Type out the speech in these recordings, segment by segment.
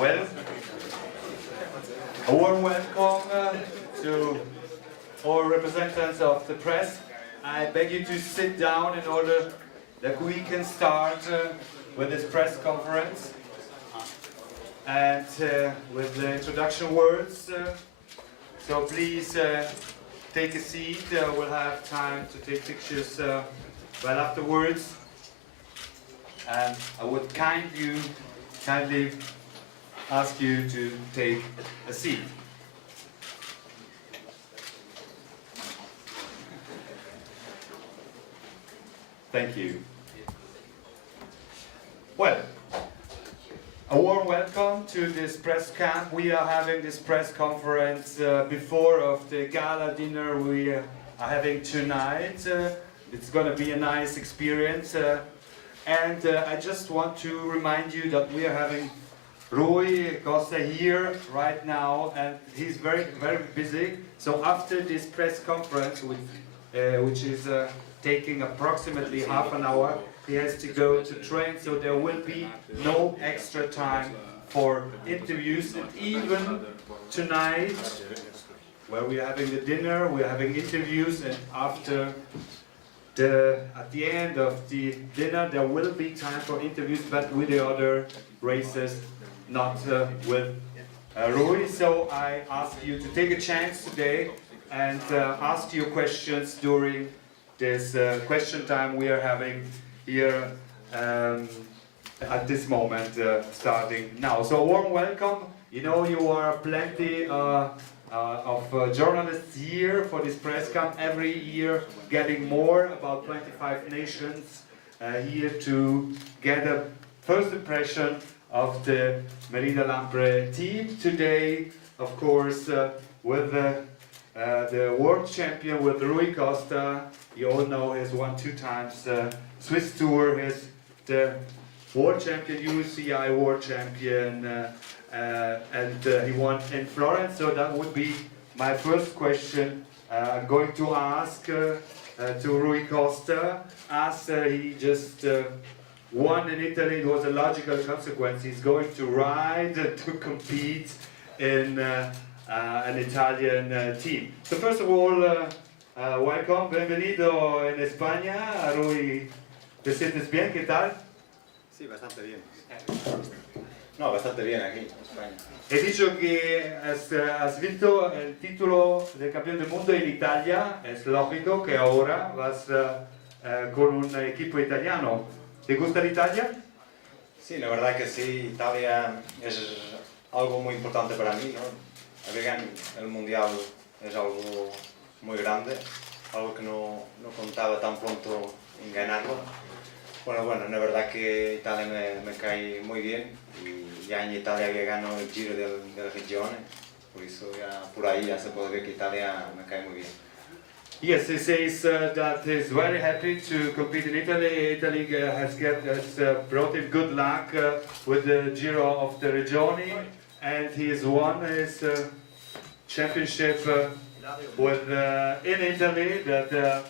Well, a warm welcome to all representatives of the press. I beg you to sit down in order that we can start with this press conference and with the introduction words. So please take a seat. We'll have time to take pictures well afterwards. And I would kindly ask you to take a seat. Thank you. Well, a warm welcome to this press camp. We are having this press conference before of the gala dinner we are having tonight. It's going to be a nice experience. And I just want to remind you that we are having Rui Costa here right now, and he's very busy. So after this press conference, which is taking approximately half an hour, he has to go to train, so there will be no extra time for interviews. And even tonight, where we are having the dinner, we are having interviews, and at the end of the dinner there will be time for interviews, but with the other races, not with Rui. So I ask you to take a chance today and ask your questions during this question time we are having here at this moment, starting now. So a warm welcome. You know, you are plenty of journalists here for this press camp every year, getting more, about 25 nations here to get a first impression of the Merida Lampre team. Today, of course, with the world champion, with Rui Costa. You all know he's won 2 times Swiss Tour. He's the world champion, UCI world champion, and he won in Florence. So that would be my first question. I'm going to ask to Rui Costa, as he just won in Italy. It was a logical consequence. He's going to ride to compete in an Italian team. So first of all, welcome, bienvenido en España. Rui, ¿te sientes bien? ¿Qué tal? Sí, bastante bien. No, bastante bien aquí en España. He dicho que has visto el título de campeón del mundo en Italia. Es lógico que ahora vas con un equipo italiano. ¿Te gusta Italia? Sí, la verdad que sí. Italia es algo muy importante para mí, ¿no? El mundial es algo muy grande, algo que no contaba tan pronto en ganarlo. Bueno, la verdad que Italia me cae muy bien, y ya en Italia había ganado el Giro del Regione, por eso ya por ahí ya se puede ver que Italia me cae muy bien. Yes, he says that he's very happy to compete in Italy. Italy has brought him good luck with the Giro of the Regione, and he has won his championship in Italy. That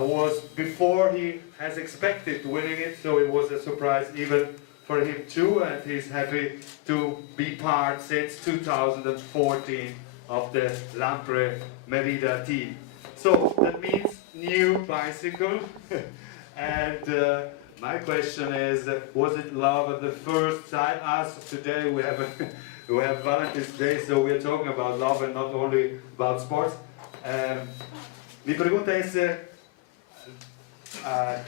was before he has expected winning it, so it was a surprise even for him too, and he's happy to be part since 2014 of the Lampre Merida team. So that means new bicycle, and my question is, was it love at the first sight? As today we have Valentine's Day, so we're talking about love and not only about sports. Mi pregunta es,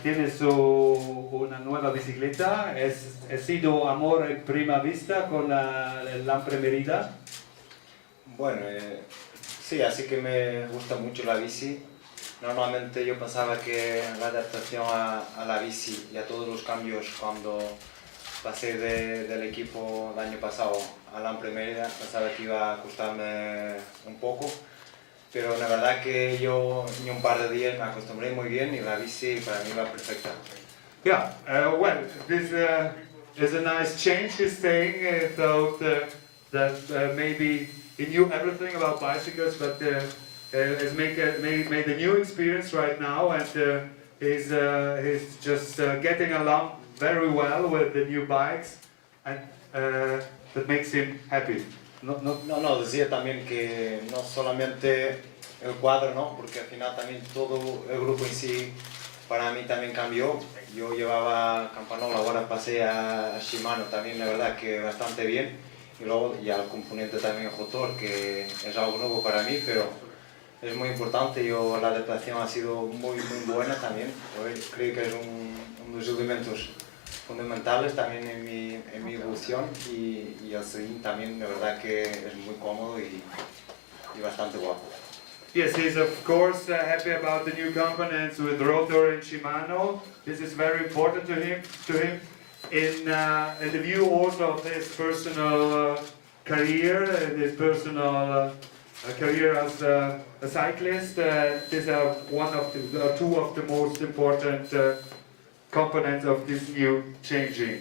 ¿tienes una nueva bicicleta? ¿Ha sido amor en prima vista con el Lampre Merida? Bueno, sí, así que me gusta mucho la bici. Normalmente yo pensaba que la adaptación a la bici y a todos los cambios cuando pasé del equipo el año pasado a Lampre Merida, pensaba que iba a costarme un poco. Pero la verdad que yo en un par de días me acostumbré muy bien y la bici para mí va perfecta. Yeah, well, this is a nice change. He's saying that maybe he knew everything about bicycles, but has made a new experience right now, and he's just getting along very well with the new bikes. and that makes him happy. No, decía también que no solamente el cuadro, ¿no? Porque al final también todo el grupo en sí para mí también cambió. Yo llevaba Campanol, ahora pasé a Shimano, también la verdad que bastante bien. Y luego ya el componente también motor, que es algo nuevo para mí, pero es muy importante. La adaptación ha sido muy buena también. Creo que es uno de los elementos fundamentales también en mi evolución y el swing también, la verdad que es muy cómodo y bastante guapo. Yes, he's of course happy about the new components with rotor and Shimano. This is very important to him. In the view also of his personal career, his personal career as a cyclist. These are two of the most important components of this new changing.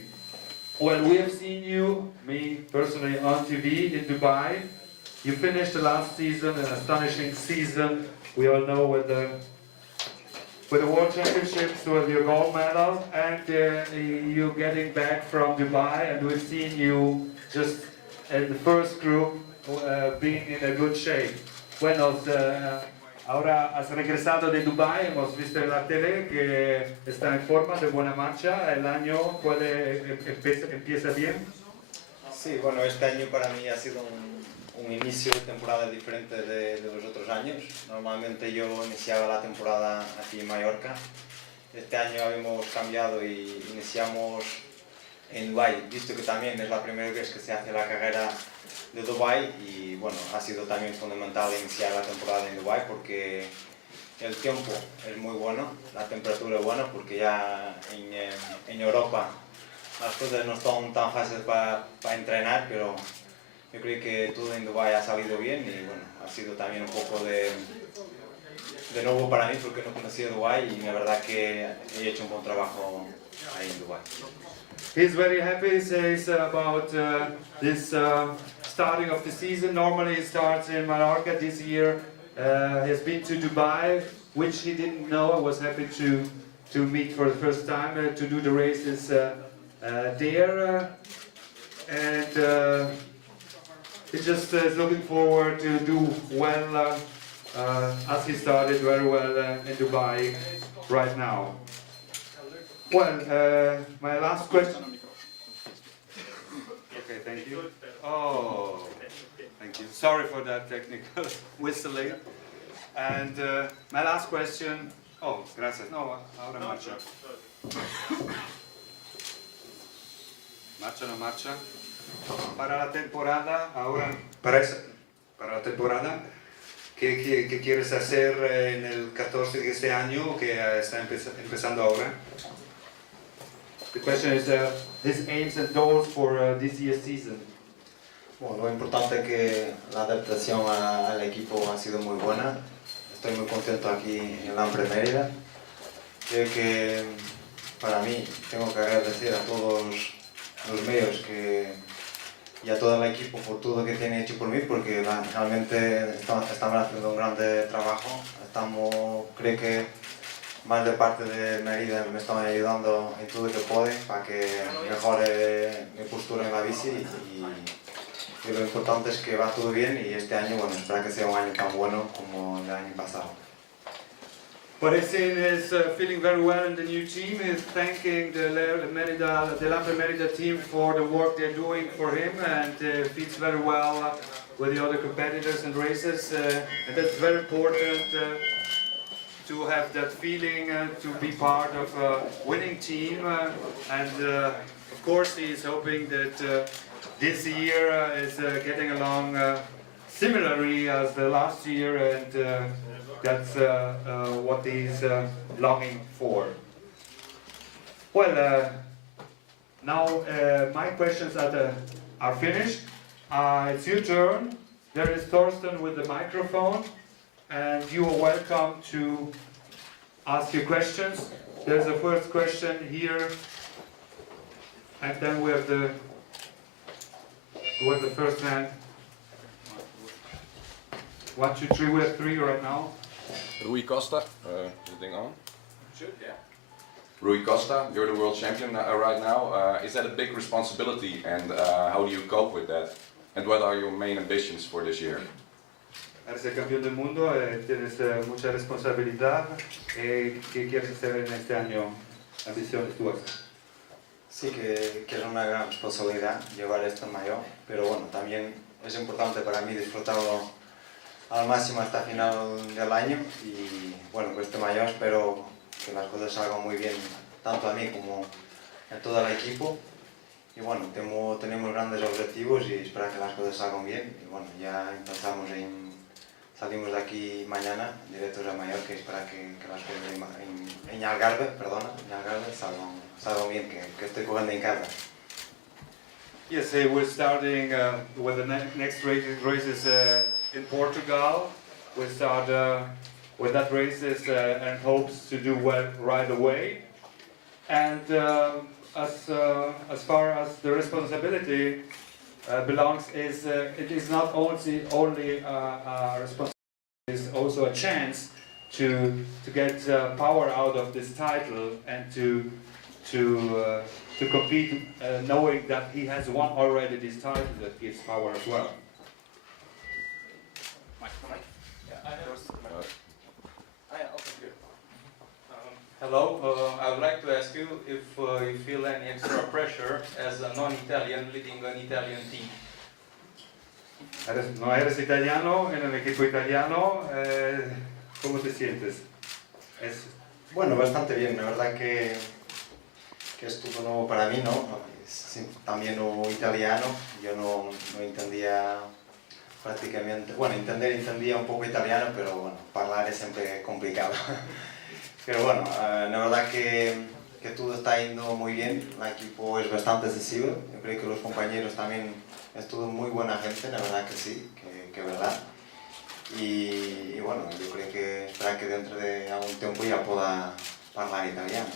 Well, we have seen you, me personally, on TV in Dubai. You finished the last season, an astonishing season. We all know with the World Championships, with your gold medal, and you getting back from Dubai, and we've seen you just in the first group being in a good shape. Bueno, ahora has regresado de Dubai, hemos visto en la tele que está en forma, de buena marcha, el año empieza bien. Sí, bueno, este año para mí ha sido un inicio de temporada diferente de los otros años. Normalmente yo iniciaba la temporada aquí en Mallorca. Este año habíamos cambiado y iniciamos en Dubái, visto que también es la primera vez que se hace la carrera de Dubái y bueno, ha sido también fundamental iniciar la temporada en Dubái porque el tiempo es muy bueno, la temperatura es buena porque ya en Europa las cosas no son tan fáciles para entrenar, pero yo creo que todo en Dubái ha salido bien y bueno, ha sido también un poco de nuevo para mí porque no conocía Dubái y la verdad que he hecho un buen trabajo ahí en Dubái. He's very happy, he says about this starting of the season. Normally it starts in Mallorca. This year he has been to Dubai, which he didn't know. I was happy to meet for the first time, to do the races there. And he just is looking forward to do well as he started very well in Dubai right now. Well, my last question. Okay, thank you. Oh, thank you. Sorry for that technical whistling. And my last question. Oh, gracias. No, ahora marcha. Marcha, no marcha. Para la temporada, ahora. Para la temporada. ¿Qué quieres hacer en el 14 de este año que está empezando ahora? The question is his aims and goals for this year's season. Bueno, lo importante es que la adaptación al equipo ha sido muy buena. Estoy muy contento aquí en la Mérida. Creo que para mí tengo que agradecer a todos los medios y a todo el equipo por todo lo que tienen hecho por mí, porque realmente estamos haciendo un gran trabajo. Creo que más de parte de Mérida me están ayudando en todo lo que pueden para que mejore mi postura en la bici y lo importante es que va todo bien y este año, bueno, espero que sea un año tan bueno como el año pasado. But he's feeling very well in the new team. He's thanking the Lampe Merida team for the work they're doing for him and feels very well with the other competitors and races. And that's very important to have that feeling to be part of a winning team. And of course he's hoping that this year is getting along similarly as the last year, and that's what he's longing for. Well, now my questions are finished. It's your turn. There is Thorsten with the microphone, and you are welcome to ask your questions. There's a first question here, and then we have the first hand. 1, 2, 3. We have 3 right now. Rui Costa, is the thing on? Should, yeah. Rui Costa, you're the world champion right now. Is that a big responsibility, and how do you cope with that? And what are your main ambitions for this year? Eres el campeón del mundo, tienes mucha responsabilidad. ¿Qué quieres hacer en este año? Ambiciones tuyas. Sí que es una gran responsabilidad llevar esto en mayor, pero bueno, también es importante para mí disfrutarlo al máximo hasta final del año y bueno, con este mayor espero que las cosas salgan muy bien tanto a mí como a todo el equipo y bueno, tenemos grandes objetivos y espero que las cosas salgan bien y bueno, ya salimos de aquí mañana directos a Mallorca y espero que las cosas en Algarve, salgan bien, que estoy jugando en casa. Yes, we're starting with the next races in Portugal. We start with that races and hopes to do well right away. And as far as the responsibility belongs, it is not only a responsibility, it's also a chance to get power out of this title and to compete, knowing that he has won already this title that gives power as well. Hello, I would like to ask you if you feel any extra pressure as a non-Italian leading an Italian team. No eres italiano en el equipo italiano, ¿cómo te sientes? Bueno, bastante bien, la verdad que es todo nuevo para mí, ¿no? También no italiano, yo no entendía prácticamente, bueno, entendía un poco italiano, pero bueno, hablar es siempre complicado. Pero bueno, la verdad que todo está yendo muy bien, el equipo es bastante accesible, yo creo que los compañeros también es todo muy buena gente, la verdad que sí, que verdad. Y bueno, yo creo que espera que dentro de algún tiempo ya pueda hablar italiano.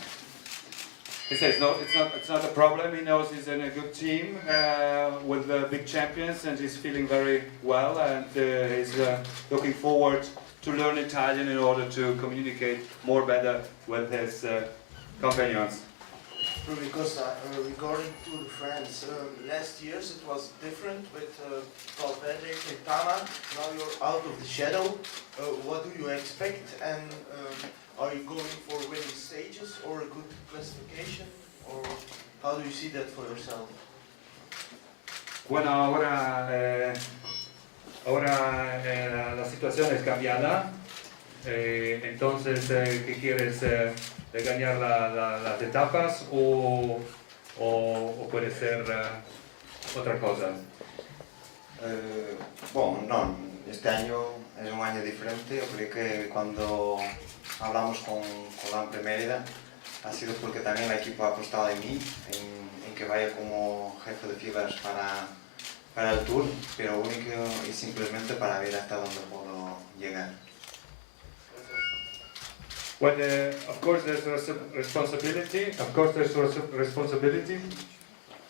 He says no, it's not a problem. He knows he's in a good team with big champions, and he's feeling very well. And he's looking forward to learn Italian in order to communicate more better with his companions. Because regarding Tour de France, last years it was different with Valverde, Quintana. Now you're out of the shadow. What do you expect? And are you going for winning stages or a good classification? Or how do you see that for yourself? Bueno, ahora la situación es cambiada. Entonces, ¿qué quieres? ¿De ganar las etapas o puede ser otra cosa? Bueno, no, este año es un año diferente. Yo creo que cuando hablamos con la Mérida ha sido porque también el equipo ha apostado en mí, en que vaya como jefe de filas para el Tour, pero único y simplemente para ver hasta dónde puedo llegar. Well, of course there's responsibility. Of course there's responsibility,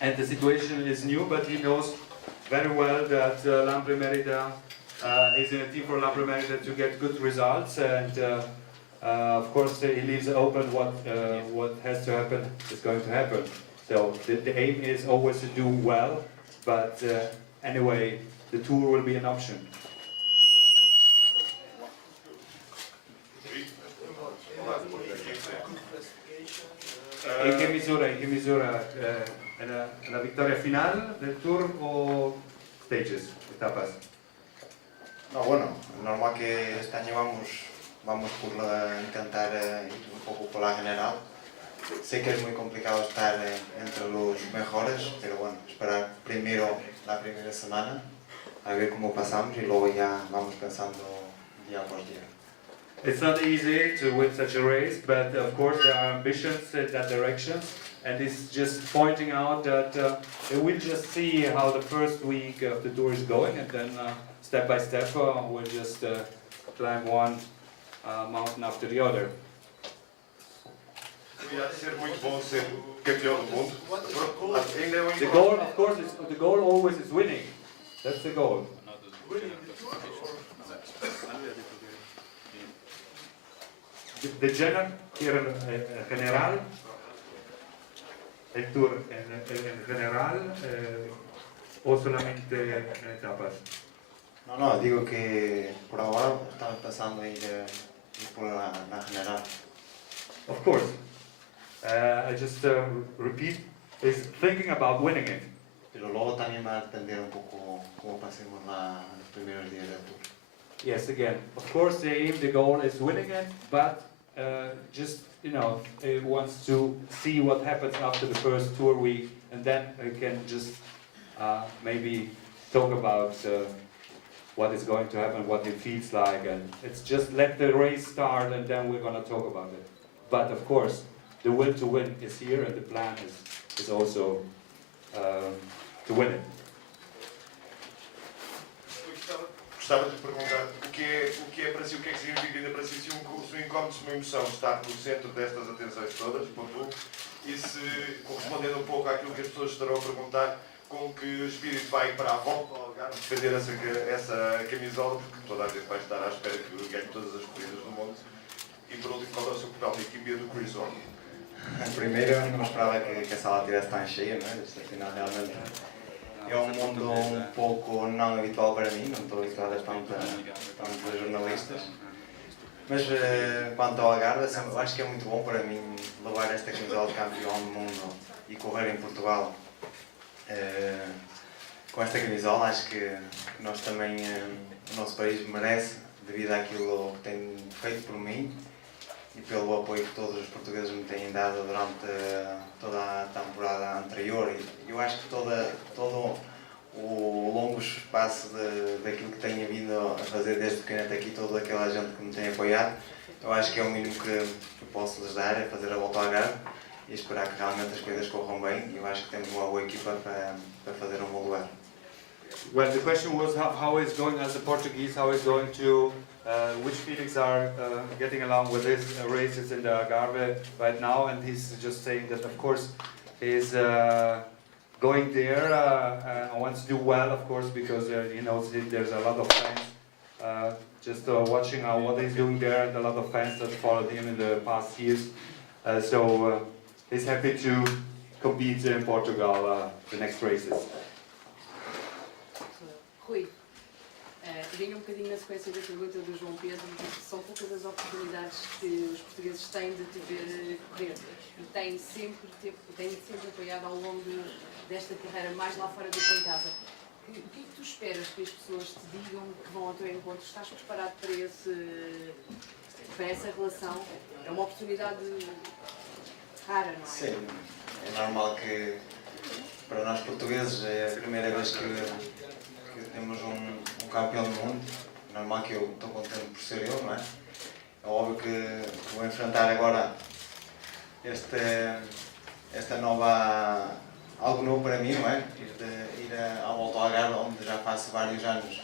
and the situation is new. But he knows very well that Lampre Merida is in a team for Lampre Merida to get good results, and of course he leaves open what has to happen is going to happen. So the aim is always to do well, but anyway, the tour will be an option. ¿En qué misura? ¿En la victoria final del Tour o stages, etapas? No, bueno, normal que este año vamos por intentar ir un poco por la general. Sé que es muy complicado estar entre los mejores, pero bueno, esperar primero la primera semana, a ver cómo pasamos y luego ya vamos pensando día por día. It's not easy to win such a race, but of course there are ambitions in that direction, and it's just pointing out that we'll just see how the first week of the tour is going, and then step by step we'll just climb one mountain after the other. Ser muito bom ser campeão do mundo. The goal, of course, the goal always is winning. That's the goal. The general, general el Tour en general o solamente en etapas? No, digo que por ahora estaba pensando en ir por la general. Of course. I just repeat, is thinking about winning it. Pero luego también va a depender un poco cómo pasemos los primeros días del Tour. Yes, again, of course the aim, the goal is winning it, but just, it wants to see what happens after the first tour week, and then we can just maybe talk about what is going to happen, what it feels like, and it's just let the race start and then we're going to talk about it. But of course, the will to win is here, and the plan is also to win it. Gostava de perguntar o que é para si, o que é que significa ainda para si, se o encontro de uma emoção estar no centro destas atenções todas, ponto 1, e se, correspondendo um pouco àquilo que as pessoas estarão a perguntar, com que espírito vai para a volta ao Algarve defender essa camisola, porque toda a gente vai estar à espera que ganhe todas as corridas do mundo. E por último, qual é o seu papel de equipe do Chris Orr? Primeiro, eu não esperava que a sala estivesse tão cheia, não é? Afinal, realmente é um mundo um pouco não habitual para mim, não estou habituado a tantos jornalistas. Mas quanto ao Algarve, eu acho que é muito bom para mim levar esta camisola de campeão do mundo e correr em Portugal com esta camisola. Acho que nós também, o nosso país merece, devido àquilo que tem feito por mim e pelo apoio que todos os portugueses me têm dado durante toda a temporada anterior. E eu acho que todo o longo espaço daquilo que tenho vindo a fazer desde pequeno até aqui, toda aquela gente que me tem apoiado, eu acho que é o mínimo que posso lhes dar, é fazer a volta ao Algarve e esperar que realmente as coisas corram bem. E eu acho que temos uma boa equipa para fazer um bom lugar. Well, the question was how is going as a Portuguese, how is going to, which Felix are getting along with his races in the Algarve right now, and he's just saying that of course he's going there and wants to do well, of course, because he knows there's a lot of fans just watching what he's doing there, and a lot of fans that followed him in the past years. So he's happy to compete in Portugal the next races. Rui, vinha um bocadinho na sequência da pergunta do João Pedro, são poucas as oportunidades que os portugueses têm de te ver correr e têm sempre apoiado ao longo desta carreira, mais lá fora do que em casa. O que é que tu esperas que as pessoas te digam que vão ao teu encontro? Estás preparado para essa relação? É uma oportunidade rara, não é? Sim, é normal que para nós portugueses é a primeira vez que temos um campeão do mundo. É normal que eu estou contente por ser eu, não é? É óbvio que vou enfrentar agora esta nova, algo novo para mim, não é? Ir à volta ao Algarve, onde já faço vários anos,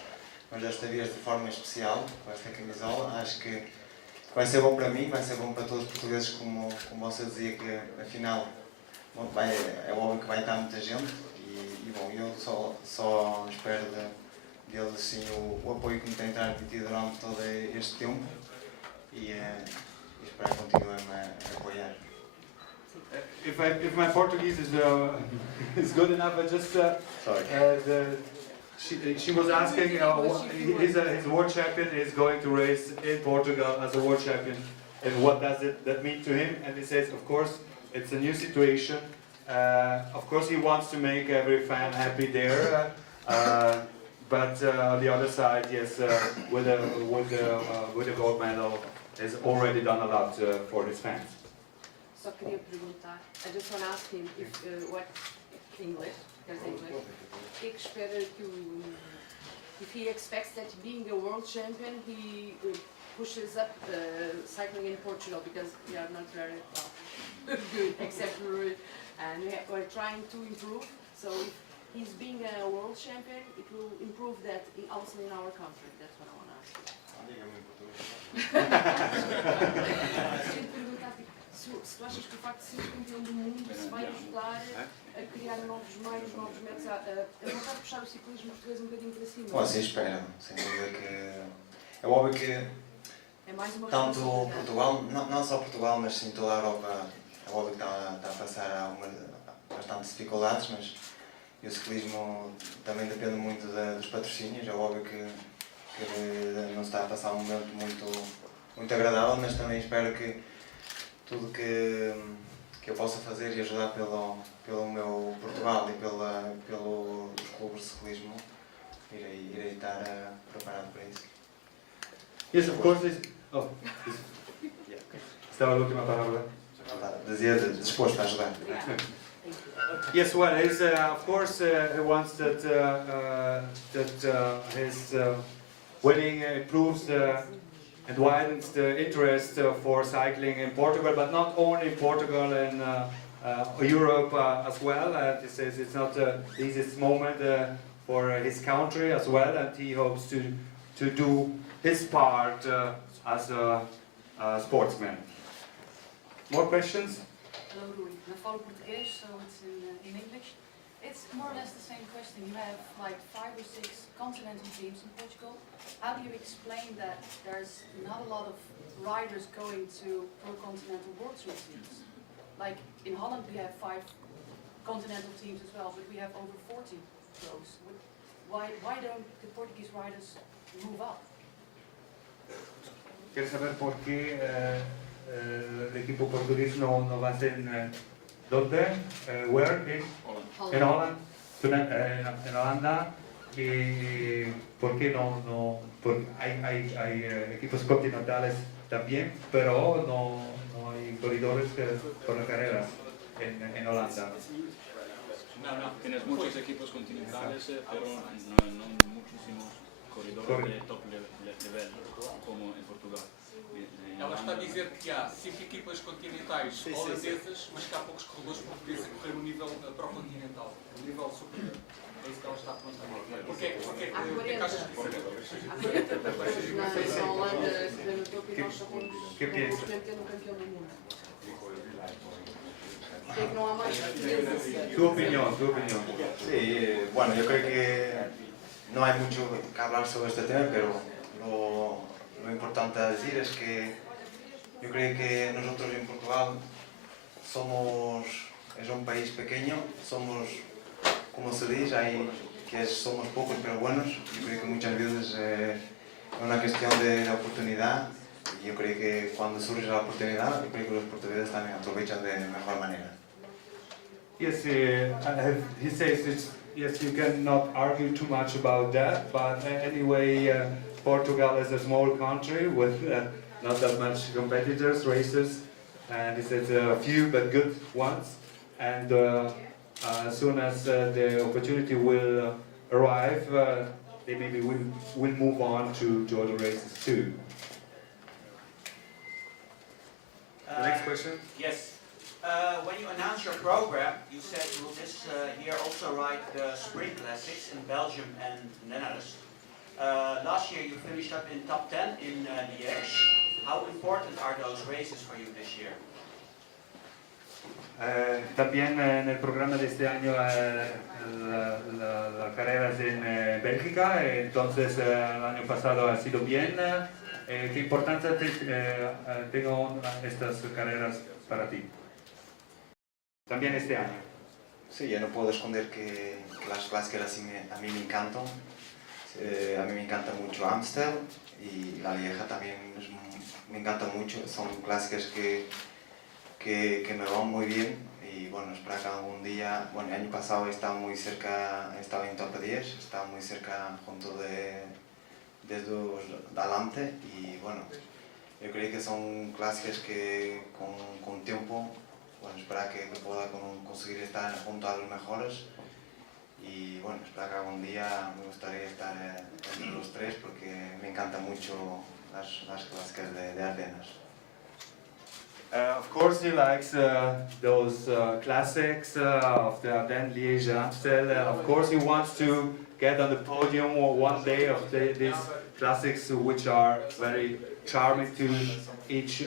mas desta vez de forma especial, com esta camisola. Acho que vai ser bom para mim, vai ser bom para todos os portugueses, como você dizia, que afinal é óbvio que vai estar muita gente. E bom, eu só espero deles assim, o apoio que me têm transmitido durante todo este tempo e espero que continuem a apoiar. If my Portuguese is good enough, I just she was asking, he's a world champion, is going to race in Portugal as a world champion, and what does that mean to him? And he says, of course, it's a new situation. Of course, he wants to make every fan happy there, but on the other side, yes, with a gold medal, has already done a lot for his fans. Só queria perguntar, I just want to ask him what English, because English, o que é que espera if he expects that being a world champion, he pushes up cycling in Portugal, because we are not very good, except Rui, and we're trying to improve. So if he's being a world champion, it will improve that also in our country. That's what I want to ask you. Se tu achas que o facto de ser campeão do mundo se vai ajudar a criar novos meios, novos métodos, a voltar a puxar o ciclismo português um bocadinho para cima? Bom, assim espero, sem dúvida que é óbvio que é mais uma tanto Portugal, não só Portugal, mas sim toda a Europa, é óbvio que está a passar bastantes dificuldades, mas o ciclismo também depende muito dos patrocínios. É óbvio que ele não está a passar um momento muito agradável, mas também espero que tudo que eu possa fazer e ajudar pelo meu Portugal e pelos clubes de ciclismo, irei estar preparado para isso. Yes, of course. Estava a última palavra. Dizia disposto a ajudar. Yes, well, he's, of course, he wants that his winning improves and widens the interest for cycling in Portugal, but not only in Portugal and Europe as well. He says it's not the easiest moment for his country as well, and he hopes to do his part as a sportsman. More questions? Hello, Rui. I follow Portuguese, so it's in English. It's more or less the same question. You have like 5 or 6 continental teams in Portugal. How do you explain that there's not a lot of riders going to pro-continental World Tour teams? Like in Holland we have 5 continental teams as well, but we have over 40 pros. Why don't the Portuguese riders move up? ¿Quieres saber por qué el equipo portugués no va a ser dónde? Where? En Holanda. En Holanda. Y por qué no porque hay equipos continentales también, pero no hay corredores por las carreras en Holanda. No, tienes muchos equipos continentales, pero no muchísimos corredores de top level, como en Portugal. Ela está a dizer que há 5 equipas continentais holandesas, mas que há poucos corredores portugueses a correr no nível pró-continental, no nível superior. É isso que ela está a perguntar. Porquê que achas que Há 40 pessoas na Holanda no topo e nós só temos neste momento tendo um campeão do mundo. Porquê que não há mais portugueses? Tu opinión. Sí, bueno, yo creo que no hay mucho que hablar sobre este tema, pero lo importante a decir es que yo creo que nosotros en Portugal es un país pequeño, somos, como se dice, somos pocos pero buenos. Yo creo que muchas veces es una cuestión de oportunidad, y yo creo que cuando surge la oportunidad, yo creo que los portugueses también aprovechan de mejor manera. Yes, he says yes, you cannot argue too much about that, but anyway, Portugal is a small country with not that much competitors, racers, and he says a few but good ones, and as soon as the opportunity will arrive, they maybe will move on to other races too. The next question? Yes. When you announced your program, you said you will this year also ride the Spring Classics in Belgium and Netherlands. Last year you finished up in top 10 in Liège. How important are those races for you this year? También en el programa de este año la carrera es en Bélgica, entonces el año pasado ha sido bien. ¿Qué importancia tengo estas carreras para ti? También este año. Sí, yo no puedo esconder que las clásicas a mí me encantan. A mí me encanta mucho Amstel y la Lieja también me encanta mucho. Son clásicas que me van muy bien, y bueno, espero que algún día, bueno, el año pasado estaba muy cerca, estaba en top 10, estaba muy cerca junto de adelante, y bueno, yo creo que son clásicas que con tiempo, bueno, espero que pueda conseguir estar junto a los mejores, y bueno, espero que algún día me gustaría estar entre los 3, porque me encantan mucho las clásicas de Ardenas. Of course he likes those classics of the Ardennes, Liège, Amstel. Of course he wants to get on the podium one day of these classics, which are very charming to each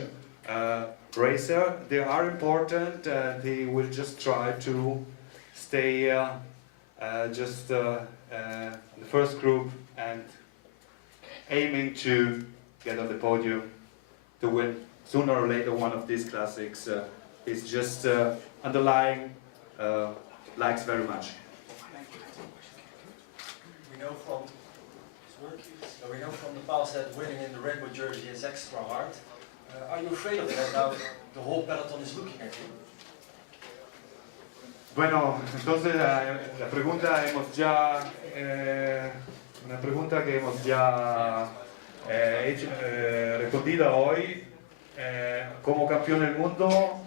racer. They are important, and he will just try to stay just the first group and aiming to get on the podium to win sooner or later one of these classics. Is just underlying likes very much. We know from the past that winning in the rainbow jersey is extra hard. Are you afraid of that now? The whole peloton is looking at you. Bueno, entonces la pregunta una pregunta que hemos ya respondido hoy. Como campeón del mundo,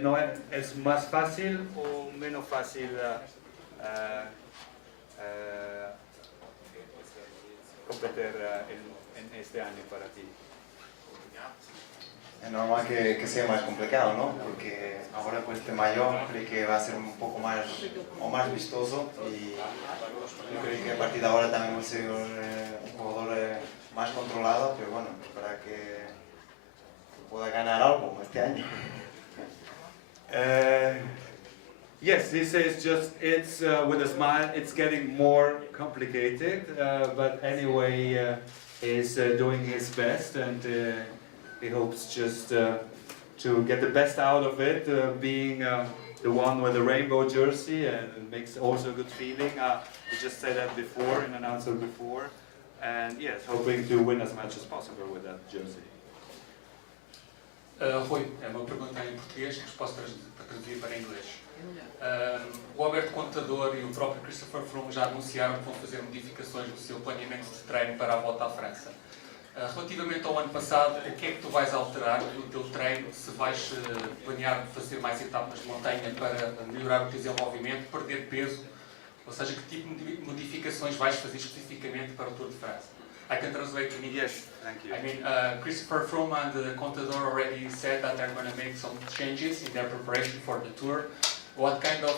¿no es más fácil o menos fácil competir en este año para ti? Es normal que sea más complicado, ¿no? Porque ahora con este mayor creo que va a ser un poco más vistoso y yo creo que a partir de ahora también va a ser un jugador más controlado, pero bueno, para que pueda ganar algo este año. Yes, he says just it's with a smile. It's getting more complicated, but anyway, he's doing his best, and he hopes just to get the best out of it. Being the one with the rainbow jersey, and it makes also a good feeling. We just said that before, in an answer before, and yes, hoping to win as much as possible with that jersey. Rui, é uma pergunta em português que posso traduzir para inglês. O Alberto Contador e o próprio Christopher Froome já anunciaram que vão fazer modificações no seu planeamento de treino para a volta à França. Relativamente ao ano passado, o que é que tu vais alterar no teu treino? Se vais planear fazer mais etapas de montanha para melhorar o teu desenvolvimento, perder peso? Ou seja, que tipo de modificações vais fazer especificamente para o Tour de França? I can translate in English. Yes, thank you. I mean, Christopher Froome and Contador already said that they're going to make some changes in their preparation for the Tour. What kind of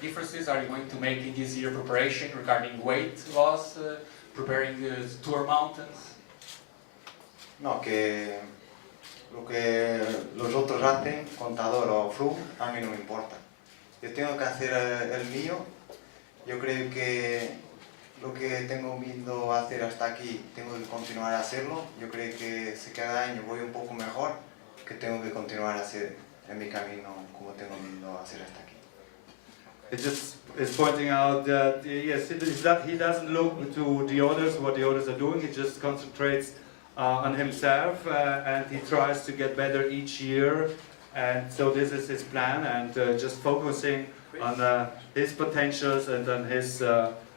differences are you going to make in this year preparation regarding weight loss, preparing the Tour mountains? No, que lo que los otros hacen, Contador o Froome, a mí no me importa. Yo tengo que hacer el mío. Yo creo que lo que tengo viendo hacer hasta aquí, tengo que continuar a hacerlo. Yo creo que si cada año voy un poco mejor, que tengo que continuar a hacer en mi camino como tengo viendo hacer hasta aquí. It just is pointing out that yes, he doesn't look to the others, what the others are doing. He just concentrates on himself and he tries to get better each year. And so this is his plan, and just focusing on his potentials and on his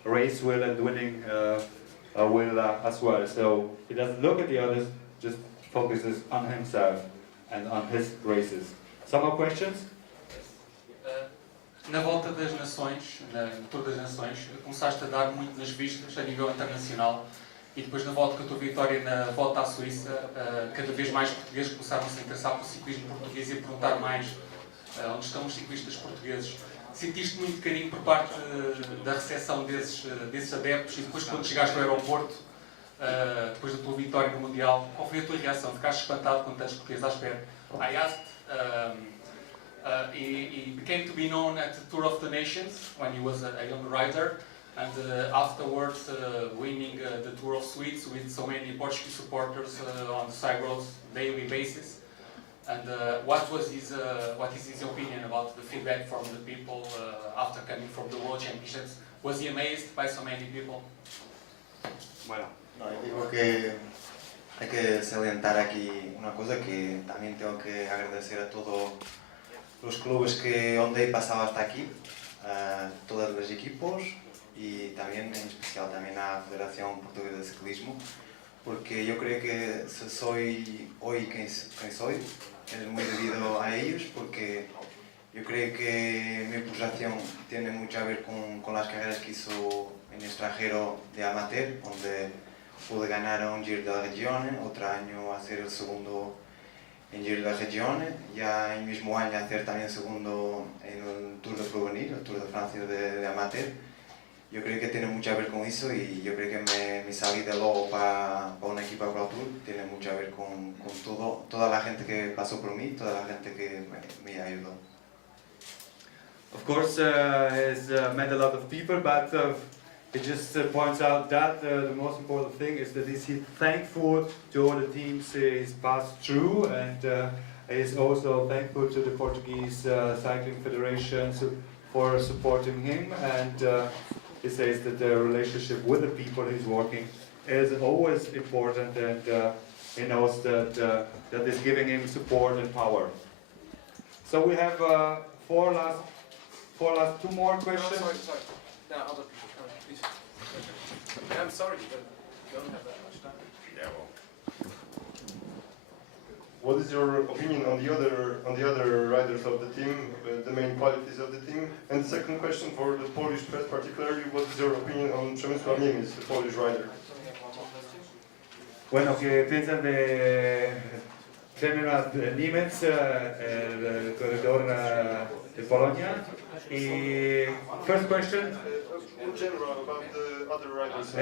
race will and winning will as well. So he doesn't look at the others, just focuses on himself and on his races. Some more questions? Na volta das nações, no Tour das Nações, começaste a dar muito nas vistas a nível internacional e depois na volta com a tua vitória na volta à Suíça, cada vez mais portugueses começaram a se interessar pelo ciclismo português e a perguntar mais onde estão os ciclistas portugueses. Sentiste muito carinho por parte da recepção desses adeptos e depois quando chegaste ao aeroporto, depois da tua vitória no Mundial, qual foi a tua reação? Ficaste espantado com tantos portugueses à espera? I asked, he became to be known at the Tour of the Nations when he was a young rider, and afterwards winning the Tour of Swedes with so many Portuguese supporters on the side roads daily basis. And what is his opinion about the feedback from the people after coming from the World Championships? Was he amazed by so many people? Bueno. No, yo digo que hay que salientar aquí una cosa que también tengo que agradecer a todos los clubes donde he pasado hasta aquí, a todos los equipos y también en especial también a la Federación Portuguesa de Ciclismo, porque yo creo que si soy hoy quien soy es muy debido a ellos, porque yo creo que mi posición tiene mucho a ver con las carreras que hizo en extranjero de amateur, donde pude ganar un Giro de la Regione, otro año hacer el segundo en Giro de la Regione, ya el mismo año hacer también segundo en el Tour de Provenir, el Tour de Francia de amateur. Yo creo que tiene mucho a ver con eso y yo creo que mi salida luego para un equipo Pro Tour tiene mucho a ver con toda la gente que pasó por mí, toda la gente que me ayudó. Of course, he's met a lot of people, but it just points out that the most important thing is that he's thankful to all the teams he's passed through, and is also thankful to the Portuguese Cycling Federation for supporting him, and he says that the relationship with the people he's working is always important, and he knows that that is giving him support and power. So we have two more questions. No, sorry. No, other people, please. I'm sorry, but you don't have that much time. Yeah, well. What is your opinion on the other riders of the team, the main qualities of the team? And the second question for the Polish press particularly, what is your opinion on Przemysław Niemiec, the Polish rider? Bueno, ¿qué piensan de Przemysław Niemiec, el corredor de Polonia? Y first question. In general, about the other riders.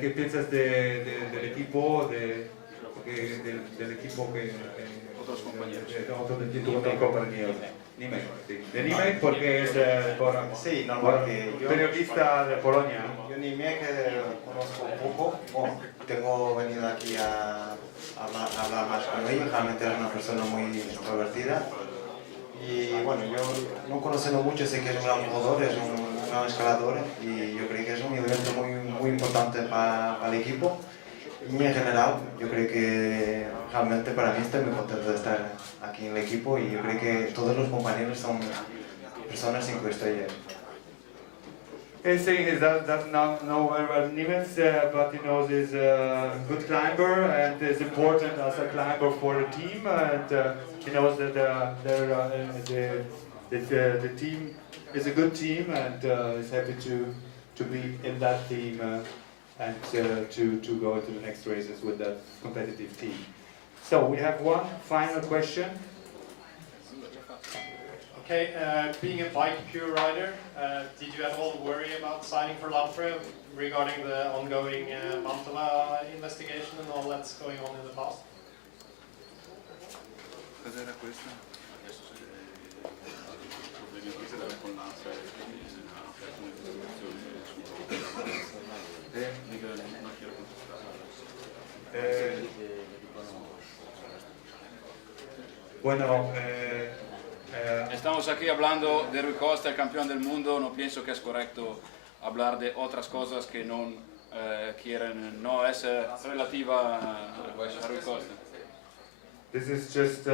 ¿Qué piensas del equipo, del equipo que Otros compañeros. otros compañeros? Niemiec, sí. De Niemiec porque es Sí, normal que yo, periodista de Polonia. yo ni me que conozco un poco, bueno, tengo venido aquí a hablar más con él, realmente es una persona muy extrovertida y bueno, yo no conociendo mucho, sé que es un gran jugador, es un gran escalador y yo creo que es un evento muy importante para el equipo y en general yo creo que realmente para mí estoy muy contento de estar aquí en el equipo y yo creo que todos los compañeros son personas 5 estrellas. He's saying he doesn't know very well Niemiec, but he knows he's a good climber and is important as a climber for the team, and he knows that the team is a good team, and is happy to be in that team and to go into the next races with that competitive team. So we have one final question. Okay, being a bike pure rider, did you at all worry about signing for Lampre regarding the ongoing Mantova investigation and all that's going on in the past? Cos'era questo? Adesso problemi qui sarà con l'ANSA non quiero contestar. Bueno, Estamos aquí hablando de Rui Costa, el campeón del mundo. No pienso que es correcto hablar de otras cosas que no quieren, no es relativa a Rui Costa. this is just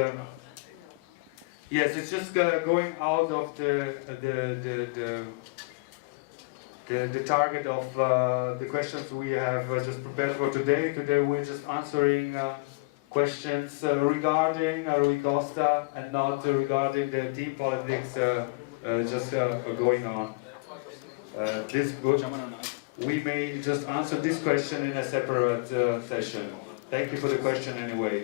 yes, it's just going out of the target of the questions we have just prepared for today. Today we're just answering questions regarding Rui Costa and not regarding the team politics just going on. We may just answer this question in a separate session. Thank you for the question anyway.